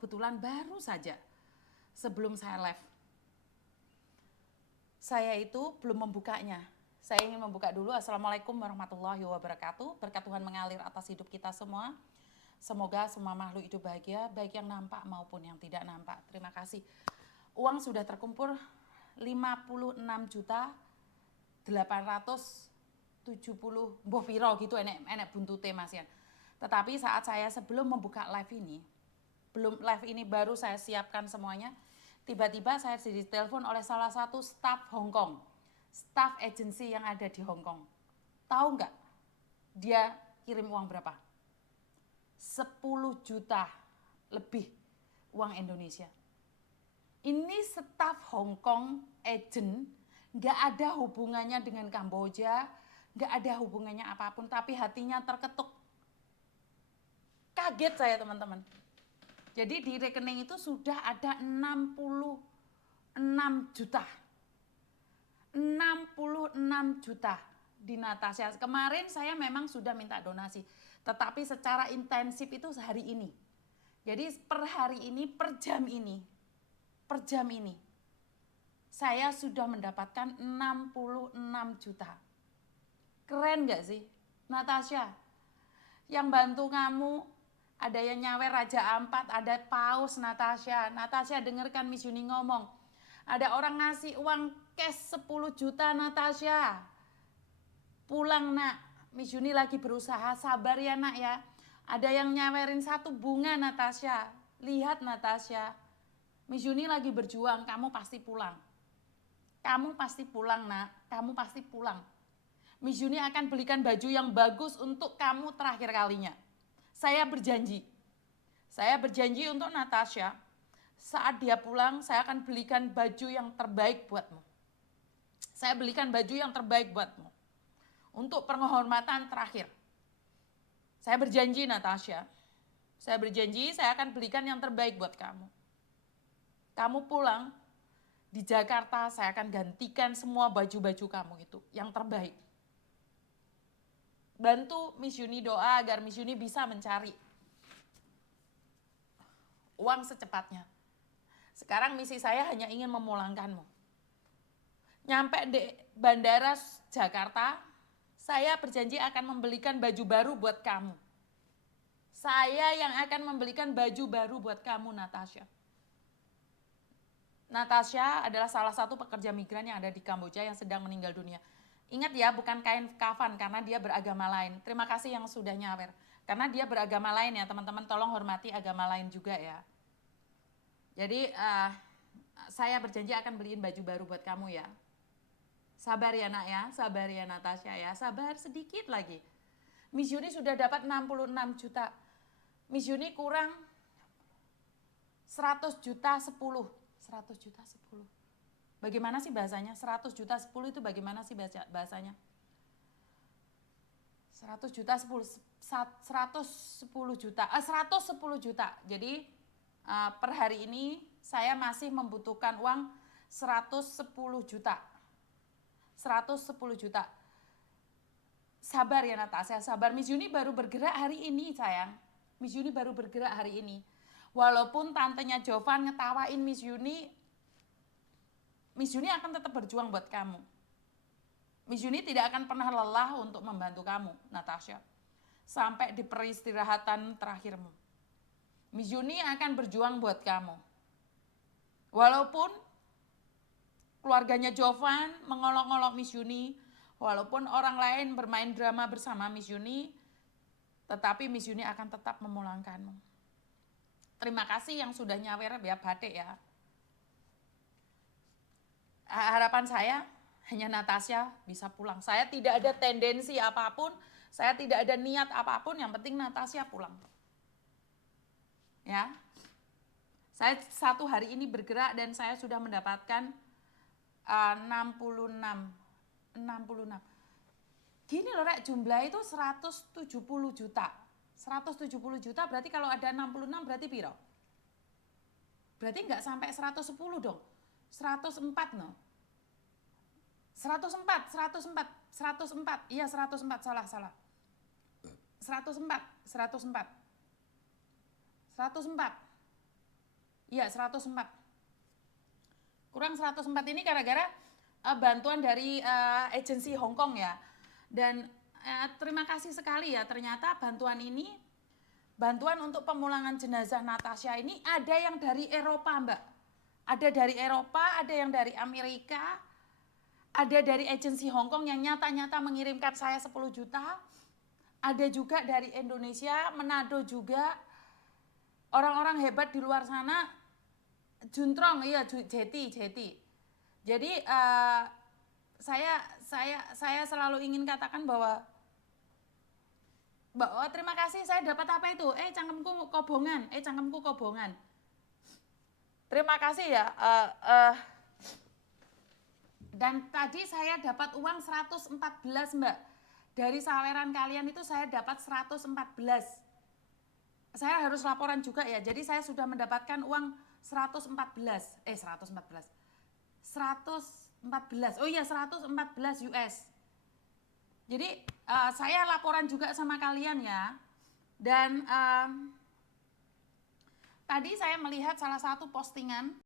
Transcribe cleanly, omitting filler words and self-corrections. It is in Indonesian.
kebetulan baru saja sebelum saya live. Saya itu belum membukanya. Saya ingin membuka dulu. Assalamualaikum warahmatullahi wabarakatuh. Berkat Tuhan mengalir atas hidup kita semua. Semoga semua makhluk hidup bahagia, baik yang nampak maupun yang tidak nampak. Terima kasih. Uang sudah terkumpul 56 juta 870 mboh piro gitu enek buntute Mas Yan. Tetapi saat saya sebelum membuka live ini baru saya siapkan semuanya. Tiba-tiba saya ditelepon oleh salah satu staf Hong Kong, staf agency yang ada di Hong Kong. Tahu nggak dia kirim uang berapa? 10 juta lebih uang Indonesia. Ini staf Hong Kong agent, nggak ada hubungannya dengan Kamboja, nggak ada hubungannya apapun, tapi hatinya terketuk. Kaget saya teman-teman. Jadi di rekening itu sudah ada 66 juta. 66 juta di Natasha. Kemarin saya memang sudah minta donasi, tetapi secara intensif itu sehari ini. Jadi per hari ini, per jam ini, saya sudah mendapatkan 66 juta. Keren gak sih? Natasha, yang bantu kamu, ada yang nyawer Raja Ampat, ada Paus Natasha. Natasha dengarkan Miss Yuni ngomong. Ada orang ngasih uang cash 10 juta Natasha. Pulang nak, Miss Yuni lagi berusaha, sabar ya nak ya. Ada yang nyawerin satu bunga Natasha. Lihat Natasha, Miss Yuni lagi berjuang, kamu pasti pulang. Kamu pasti pulang nak, kamu pasti pulang. Miss Yuni akan belikan baju yang bagus untuk kamu terakhir kalinya. Saya berjanji untuk Natasha, saat dia pulang saya akan belikan baju yang terbaik buatmu. Saya belikan baju yang terbaik buatmu. Untuk penghormatan terakhir. Saya berjanji Natasha, saya berjanji saya akan belikan yang terbaik buat kamu. Kamu pulang, di Jakarta saya akan gantikan semua baju-baju kamu itu, yang terbaik. Bantu Miss Yuni doa agar Miss Yuni bisa mencari uang secepatnya. Sekarang misi saya hanya ingin memulangkanmu. Nyampe di bandara Jakarta, saya berjanji akan membelikan baju baru buat kamu. Saya yang akan membelikan baju baru buat kamu, Natasha. Natasha adalah salah satu pekerja migran yang ada di Kamboja yang sedang meninggal dunia. Ingat ya, bukan kain kafan karena dia beragama lain. Terima kasih yang sudah nyawer. Karena dia beragama lain ya, teman-teman tolong hormati agama lain juga ya. Jadi saya berjanji akan beliin baju baru buat kamu ya. Sabar ya nak ya, sabar ya Natasha ya, sabar sedikit lagi. Miss Yuni sudah dapat 66 juta. Miss Yuni kurang 100 juta 10. 100 juta 10. Bagaimana sih bahasanya? 100 juta 10 itu bagaimana sih bahasanya? 100 juta 10 juta. 110 juta. Jadi per hari ini saya masih membutuhkan uang 110 juta. 110 juta. Sabar ya Natasha, sabar. Miss Yuni baru bergerak hari ini sayang. Miss Yuni baru bergerak hari ini. Walaupun tantenya Jovan ngetawain Miss Yuni akan tetap berjuang buat kamu. Miss Yuni tidak akan pernah lelah untuk membantu kamu, Natasha. Sampai di peristirahatan terakhirmu. Miss Yuni akan berjuang buat kamu. Walaupun keluarganya Jovan mengolok-olok Miss Yuni, walaupun orang lain bermain drama bersama Miss Yuni, tetapi Miss Yuni akan tetap memulangkanmu. Terima kasih yang sudah nyawer ya batik ya. Harapan saya hanya Natasha bisa pulang. Saya tidak ada tendensi apapun, saya tidak ada niat apapun, yang penting Natasha pulang. Ya. Saya satu hari ini bergerak dan saya sudah mendapatkan 66. Gini loh Rek, jumlah itu 170 juta. 170 juta berarti kalau ada 66 berarti piro? Berarti enggak sampai 110 dong. 104 no. 104. Iya 104, salah. 104. Iya, 104. Kurang 104 ini gara-gara bantuan dari agensi Hong Kong ya. Dan terima kasih sekali ya, ternyata bantuan ini, bantuan untuk pemulangan jenazah Natasha ini ada yang dari Eropa, Mbak. Ada dari Eropa, ada yang dari Amerika, ada dari agensi Hong Kong yang nyata-nyata mengirimkan saya 10 juta. Ada juga dari Indonesia, Manado juga. Orang-orang hebat di luar sana, Juntrong, iya Jeti. Jadi saya selalu ingin katakan bahwa terima kasih, saya dapat apa itu? Cangkemku kobongan. Terima kasih ya. Dan tadi saya dapat uang 114, Mbak. Dari saweran kalian itu saya dapat 114. Saya harus laporan juga ya. Jadi saya sudah mendapatkan uang 114. Oh iya, 114 US. Jadi saya laporan juga sama kalian ya. Dan tadi saya melihat salah satu postingan